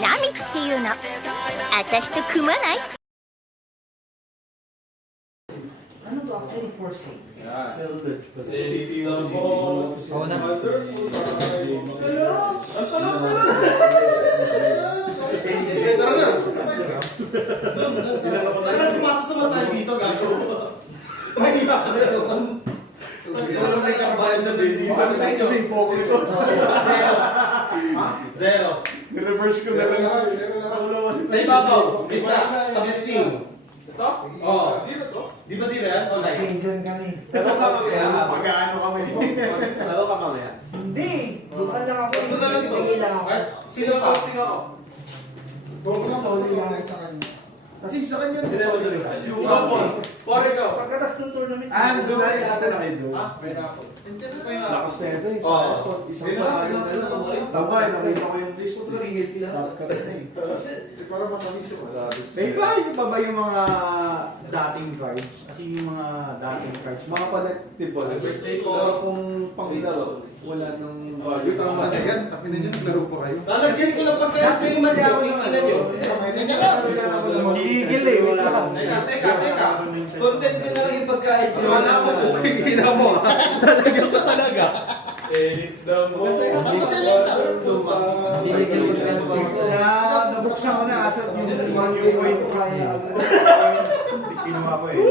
何っていうの私と組まない？ Ano to actually forcing? Yeah. Oo na. Tumasa sa mata dito, gago. Mahirap ka na naman. Ano na yung bayad sa video? Ano sa inyo? Zero. Reverse ko na lang. Sa ibabaw, kita, tabesting. Ito? Oo. Zero to? Di ba zero yan? O nine? Tingnan kami. Laro ka mamaya. Mag-ano kami. Laro ka mamaya. Hindi. Bukan lang ako. Ito na lang ito. Tingin lang ako. Sino pa? Sino ako? Sorry lang ako sa kanya. Kasi sa kanya. Yung Paul. Paul, ikaw. Pagkatas ng tournament. Doon ay ata na kayo doon. May ako. Lakas na ito. Isang pangalan na lang. Tama, nakita ko yung list. Ringit lang. Para matamis yung May value pa ba yung mga dating cards? Kasi yung mga dating cards, mga collectible. Birthday ko. Pero kung pang-laro, wala nang value. Yung tama na yan. Tapin na nyo, naglaro pa kayo. Lalagyan ko ng pagka-payment ako yung ano nyo. Gigil eh, wait lang. Teka. Content ko na lang yung pagkain ko. Wala mo po. Kikina mo. Lalagyan ko talaga. It's the moment. Nabuksan ko na asat yung way to kaya. Kinuha ko eh.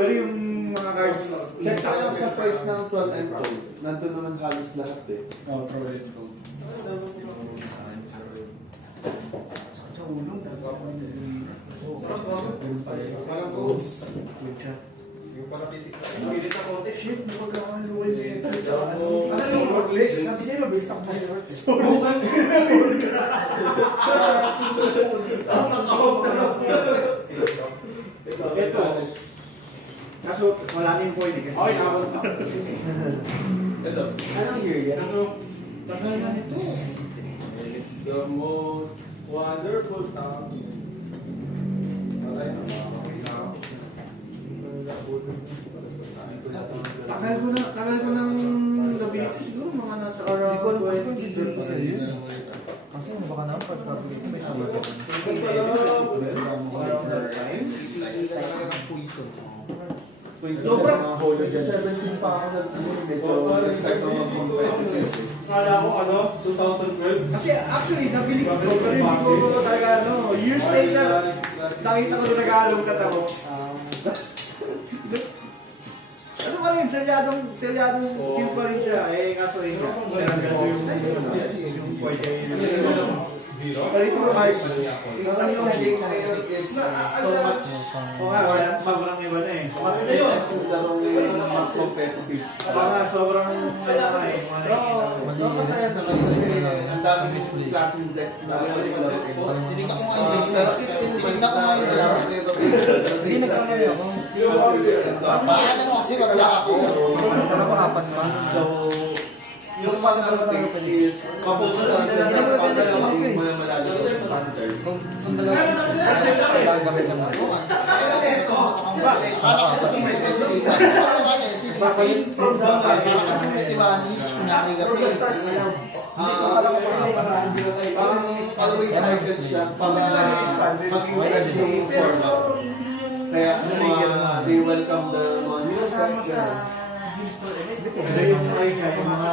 Pero yung mga cards, Check tayo sa price ng 12 and 12. Nandun naman halos lahat eh. sa ulong talaga. Parang ko. Yung pala titik. Pilit na konti. Shit, may pagkakaluwal na ito. Ano yung workless? Sabi sa'yo, mabilis ako may work. Ito. Kaso, wala na yung point eh. Okay, nakabas na. Ito. Anong year yan? Tagal na nito. It's the most wonderful time. Tagal ko nang gabi nito siguro, mga nasa around. Hindi ko alam kung detail ko sa'yo yun. Kasi baka naman pagkakabili ko may share ka. Around that time. Sobrang mga holo dyan. 17 pa ako na medyo nag-start ako mag-competitive. Kala ko ano, 2012. Kasi actually, nabili ko ito, pero hindi ko talaga, years later, nakita ko na nag-aalungkat ako. Ano pa rin, selyadong feel pa rin siya. Eh, kaso eh, yung pwede Zero? Pero ito ko kahit, Ang yung headache ngayon is so much. o nga, wala, sobrang iba na eh. Mas na yun. Laro ngayon na mas competitive. Baka sobrang, Pero masaya naman kasi ang daming klaseng deck na laro. Tinignan ko nga yung pero tinignan ko nga yung Hindi nagkamali ako. Paano mo kasi wala ako. Pero apat pa. So, yung pang-laro is mapupunta sa pang-laro yung mga malalaro sa standard. Kung dalawa, gagamit naman. Bakit? Paano ka kasi may peso? Bakit? Parang kasi may Ivanish. Kunyari kasi. Hindi ko alam kung parang always started siya para maging ready yung format. Kaya they welcome the mga new set. yung mga,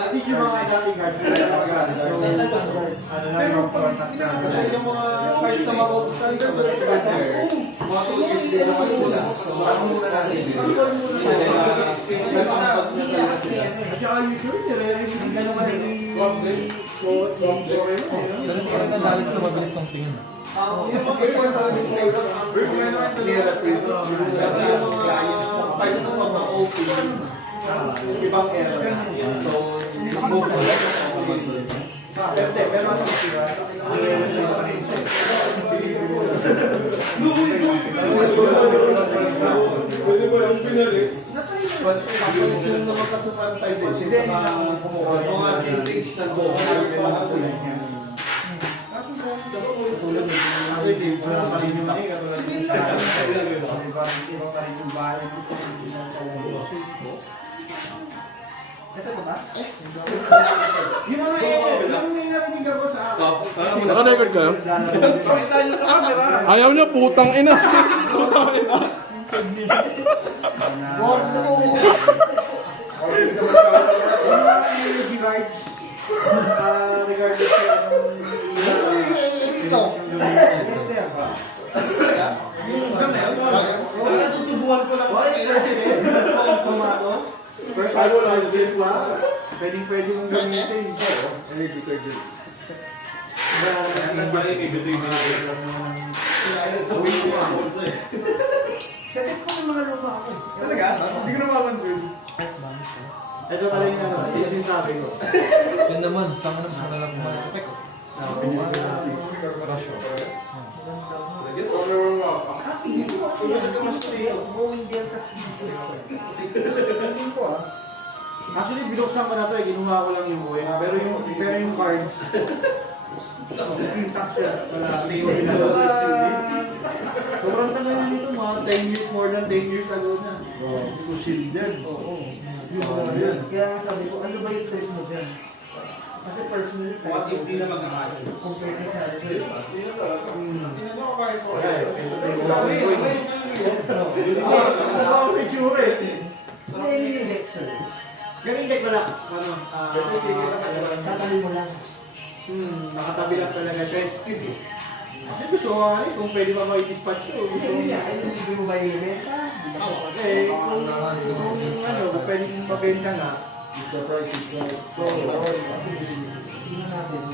at least yung mga dating guys, ano lang yung format na. Kasi yung mga cards na mga standard na standard, mga tools din naman sila. So, ano muna natin din? Nag-ampag na talaga sila. At saka usually, nire-release na naman Ganun ko rin nadalit sa mabilis ng tingin. Yung mga effort talaga sa ito, clear at print. Pero yung mga cards na sobrang open, ibang era. So, go for it. pero ano sila, nire-release pa rin siya. Pwede mo lang pinalik. Yung naman kasapantay din, sila mga vintage na go. Wala pa rin yung mali, katulad ng pa rin yung bahay. Ito ba? Yung mga yung may narinig ako sa Naka-record kayo? Pakita nyo sa camera. Ayaw niya, putang ina. Putang ina. Regardless Ito. Nasusubuhan ko lang. Pero tayo lang din pa. Pwede mong gamitin. Energy card din. Yan ba yung ibigay mo na sa wing ko ang bolsa eh. Sakit ko ng mga luma ako. Talaga? Hindi ko napapansin. Ito pala yung ano, yun yung sabi ko. Yan naman, tanga naman sa nalang kumalapit. Sabi niya sa Going Delta Speed. tingin ko ah. Actually, binuksan ko na ito eh. Ginuha ko lang yung buhay. Pero yung cards, intact siya. Wala. Sobrang tagal na nito, mga 10 years, more than 10 years ago na. Ito shielded. Oo. Yun. Kaya nga sabi ko, ano ba yung trip mo dyan? Kasi personally, What if di na mag-action? compared to Challenger, Ano ang picture eh? ano yung lecture? Ganun deck wala. Ano? Tatali mo lang. Nakatabi lang talaga siya. Kasi gusto ko nga eh, kung pwede pa ma-dispatch ko. Gusto ko Hindi niya. niya, ay hindi mo ba i-renta? Kasi kung ano, kung pwede mong mabenta nga, the price is right. So,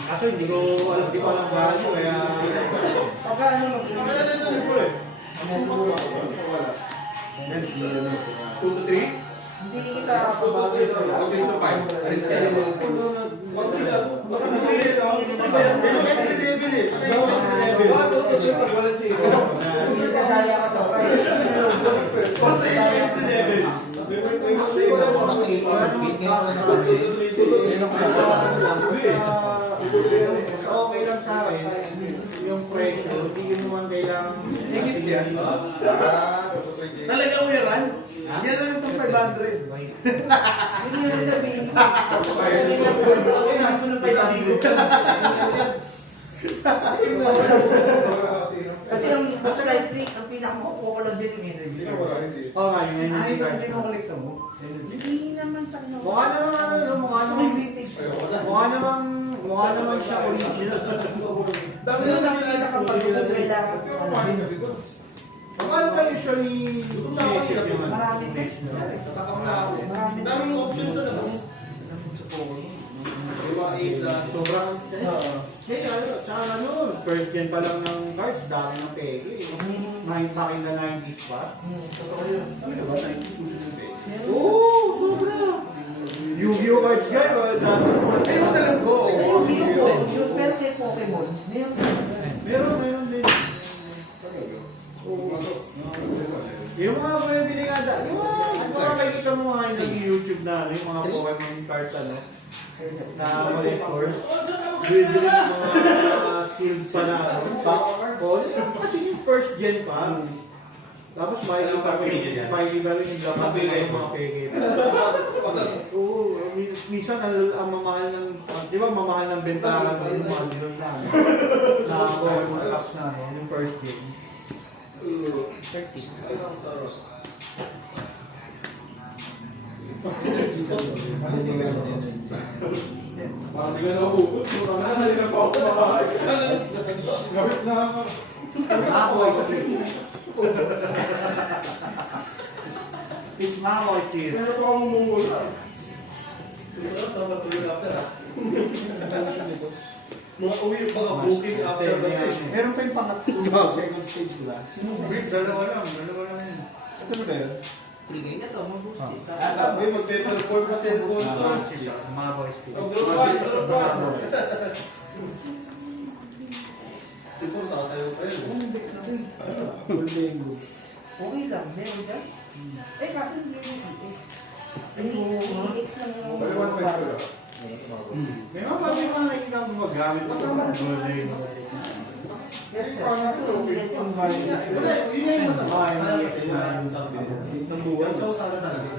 kaso hindi ko alam value, kaya... Pagka ano mag- Two to three? hindi kita pabagay sa Two to five. Hindi ka daya ka sa price. Okay lang sa akin, yung presyo, hindi yun naman kailangan higit yan. Talaga uyaran? Yan lang itong 500. Hindi nyo sabihin. Kasi ang most likely, ang pinakamakuha ko lang din yung energy. Oo nga, yung Ay, energy ito ang card. kinukulik mo. Hindi naman sa ano. Mukha naman, ano, mukha naman siya original. Dami Yung na nakikita ka pag kailangan Ano ka usually sinisip yung ano? marami best. Marami. Daming options sa labas. Diba, 8 plus. Sobrang, kaya ano, first gen pa lang ng cards, dami ng peke. Back in the 90s pa. Totoo yun. Oo, sobra. Yu-Gi-Oh cards guy, dami. Ayun talaga ko. Yung pero kay Pokemon, Meron din. Yung mga bumibili nga yung mga nakikita mo nga yung nag-YouTube na ano, yung mga Pokemon cards ano, na ulit course. Bibili mga sealed pa na ano, pack call. Kasi yung first gen pa. Tapos makikita rin yung laman ng mga peke. Oo, minsan ang mamahal ng, di ba mamahal ng bentahan ng mga zero na Pokemon packs na yung first gen. 30. Parang di ka nahuhugot. Parang hindi na pa ako kumakain. Gawit na ako. Ako ay It's Mamo still. Pero pa akong mumula. Sama tuloy after ah. Mga uwi pa ka booking after the day. Meron pa yung pangatlo second stage nila. Dalawa lang yun. Ito na ba yun? Ligay na to, mag-boost it. May magpe-perform ka sa sponsor. Mamo still. Oh, girl bye. Siguro sasayaw pa yun. Okay lang, meron dyan. Eh, kasi hindi yung EX. EX lang yung Bali, 1.5 ko lang. May mga pati mga nakikita ko gumagamit ng mga golden. Yes, sir. Kasi yung value. Wala, yun nga yung masama. Nagbuwan siya sana talaga.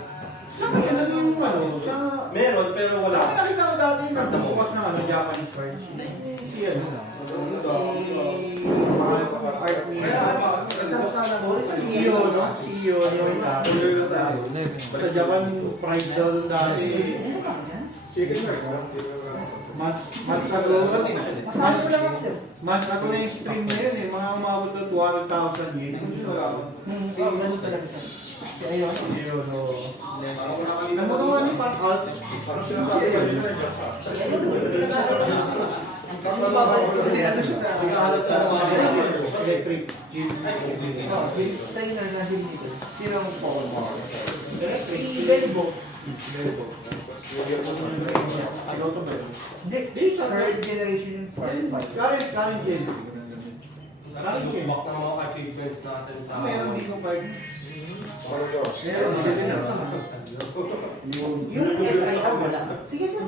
Siya yung ano, siya... Meron pero wala. Nakita ko dati yung nagbukas ng ano, Japanese cards. si ano. Art ni CEO, no? CEO ni Oita. Sa Japan, pride daw doon dati. Chicken rice. Mas ako na yung stream na yun eh. Mga umabot na 12,000 views. Ayun, no. Ang mga mga ni Park House, parang sinasabi ka nila sa Japan. Hindi, ano siya sa Electric. Trainer na din dito. Sino ang Paul Moore? Si Belbo. Ano to ba yun? Hindi, third generation yung 45. Current gen. Parang lubak ng mga achievements natin sa... Meron dito card. Meron, bili na. Yung SI ang wala. Sige, sir.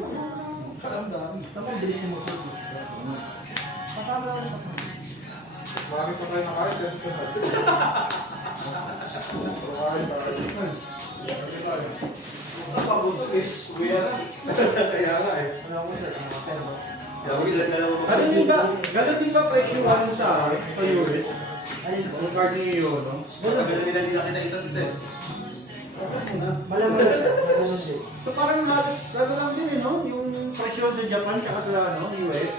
Ang dami. Tapos bilis mo mo. Bakit pa tayo naka-card? Kaya nga eh. Ganun din ba presyo ano sa US? Ang card ni Yo, no? Sabi nila nila kita isa't isa eh. Malamang. So parang ano lang din eh, no? Yung presyo sa Japan tsaka sa ano, US.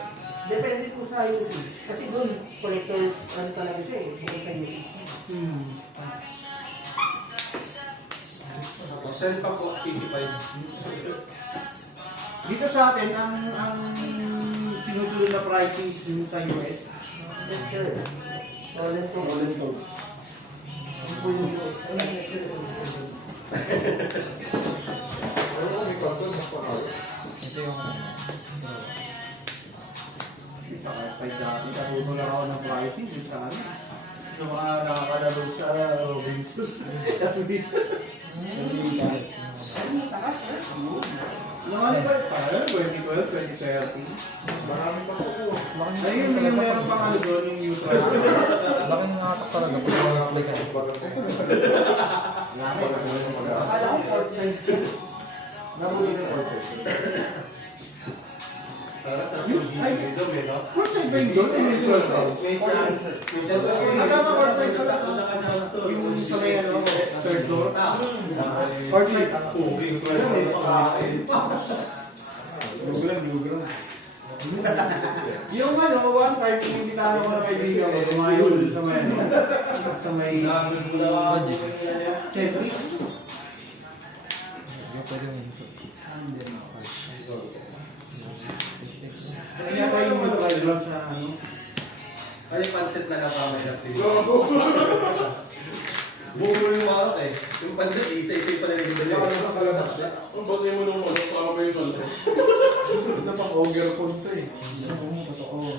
Depende po sa UC. Kasi doon, collectors, ano talaga siya eh. Bukod sa UC. Send pa po, 85. Dito sa atin, ang sinusunod na pricing yung sa US. Yes, sir. Roland to. Ano po yung US? Ano yung US? Ito yung... Sa kahit dati, karuno lang ako ng pricing yung sa ano. Sa mga nakakalaro sa Robinson. Naman ba? 2012, 2013. Marami pa po. Ayun, yung meron pang ano doon, yung neutral. Laki ng hatak talaga pag mga explain ka. Akala ko port side. Nabuli sa Paul Moore. Courtside ba yung doon? Yung neutral? Akala ko courtside pala. Yung sa may ano, third floor. Courtside. Yung ano, one time, inimbitahan ko ng kaibigan ko, tumayo dun sa may, sa may, Cedric. Yung pwede yung Kaya pa yung mga kayo sa ano. Ay, pancit na napamay na sila. Buo yung mga eh. Yung pancit, isa-isa pa na yung dali. Ang bagay mo nung ano, para ba yung salsa? Ito pang ogre punto eh. Totoo.